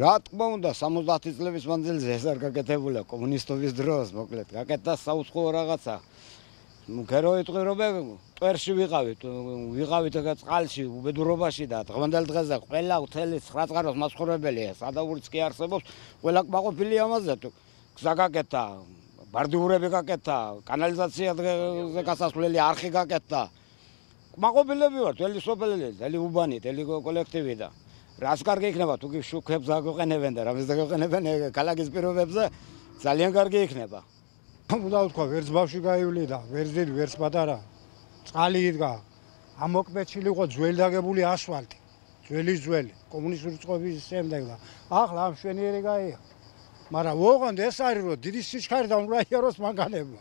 რა თქმა უნდა 70 წლების მანძილზე ეს არ გაკეთებულა კომუნისტობის დროს, მოკლედ გაკეთდა საუცხოო რაღაცა. გეროიტყვი რომ მტვერში ვიყავით წყალში, უბედურობაში და დღევანდელ დღეზე ყველა მთელი 9 წყაროს მაცხოვრებელი, სადაურიც კი არსებობს, ყველა კმაყოფილი ამაზე თუ გზა გაკეთდა, ბარდიურები გაკეთდა, კანალიზაციაზე გასასვლელი არხი გაკეთდა. კმაყოფილები ვართ, მთელი სოფელი, მთელი უბანი, მთელი კოლექტივი და რაც კარგი იქნება თუ კი შუქებს აგვეყენებენ და რამეს დაგვეყენებენ ქალაქის პირობებზე ძალიან კარგი იქნება. უნდა ვთქვა, ვერც ბავშვი გაივლიდა, ვერც დიდი, ვერც პატარა. წყალი იდგა. ამ მოქმედში იყო ძველი დაგებული ასფალტი. ძველი, კომუნისტური წყობის შემდეგ და ახლა ამ შვენიერი გაია. მაგრამ ოღონდ ეს არის რომ დიდი სიჩქარე და უნდა იაროს მანქანებმა.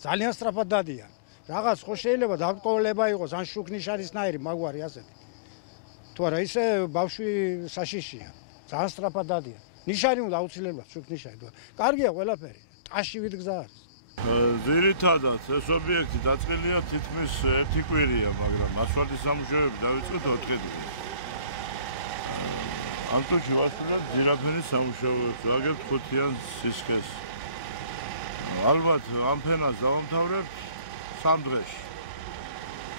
ძალიან სწრაფად დადიან. რაღაც ხო შეიძლება დამტკოვრება იყოს, ან შუქნიშანისნაირი მაგვარი ასეთი. თუ არა ისე ბავშვი საშიშია. ძალიან სწრაფად დადიან. ნიშანი უნდა აუცილებლად შუქნიშანი. კარგია ყველაფერი. ტაში ვით გზა არის. ძირითადად ეს ობიექტი დაწყილია თითქმის 1 კვირია, მაგრამ ასფალტის სამუშაოები დაიწყო 4 დღეში. ანტოჩი ვასწავლეთ ძირაფენის სამუშაოებს, ვაგებთ ხუთიან სისქეს. ალბათ ამ ფენას დავამთავრებთ 3 დღეში.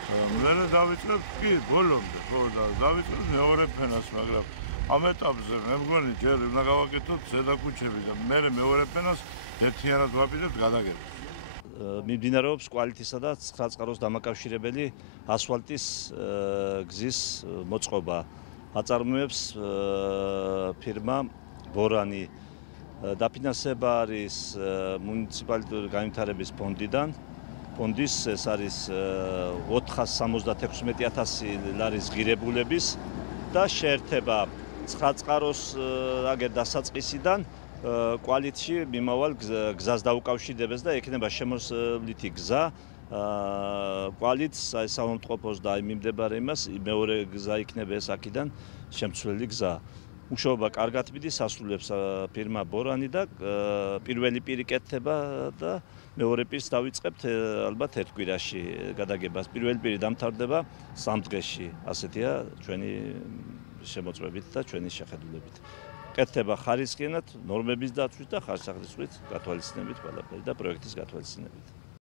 მერე დავიწყებთ კი ბოლომდე, ხო და დავიწყებთ მეორე ფენას, მაგრამ ამ ეტაპზე მე მგონი ჯერ უნდა გავაკეთოთ ზედა ქუჩები და მერე მეორე ფენას ერთიანად ვაპირებთ გადაგებას. მიმდინარეობს კვალითისა და 9 წყაროს დამაკავშირებელი ასფალტის გზის მოწყობა. აწარმოებს ფირმა ბორანი. დაფინანსება არის მუნიციპალური განვითარების ფონდიდან. ფონდის ეს არის 476.000 ლარის ღირებულების და შეერთება 9 წყაროს აგერ დასაწყისიდან კვალითში მიმავალ გზას დაუკავშირდეს და ექნება შემოსვლითი გზა კვალითს საავადმყოფოს და მიმდებარე იმას მეორე გზა იქნება ეს აქედან შემცვლელი გზა. მუშაობა კარგად მიდის, ასრულებს ფირმა ბორანი და პირველი პირი კეთდება და მეორე პირს დავიწყებთ ალბათ 1 კვირაში გადაგებას. პირველი პირი დამთავრდება 3 დღეში. ასეთია ჩვენი შემოწმებით და ჩვენი შეხედულებით. კეთდება ხარისხიანად, ნორმების დაცვით და ხარისხის გათვალისწინებით ყველაფერი და პროექტის გათვალისწინებით.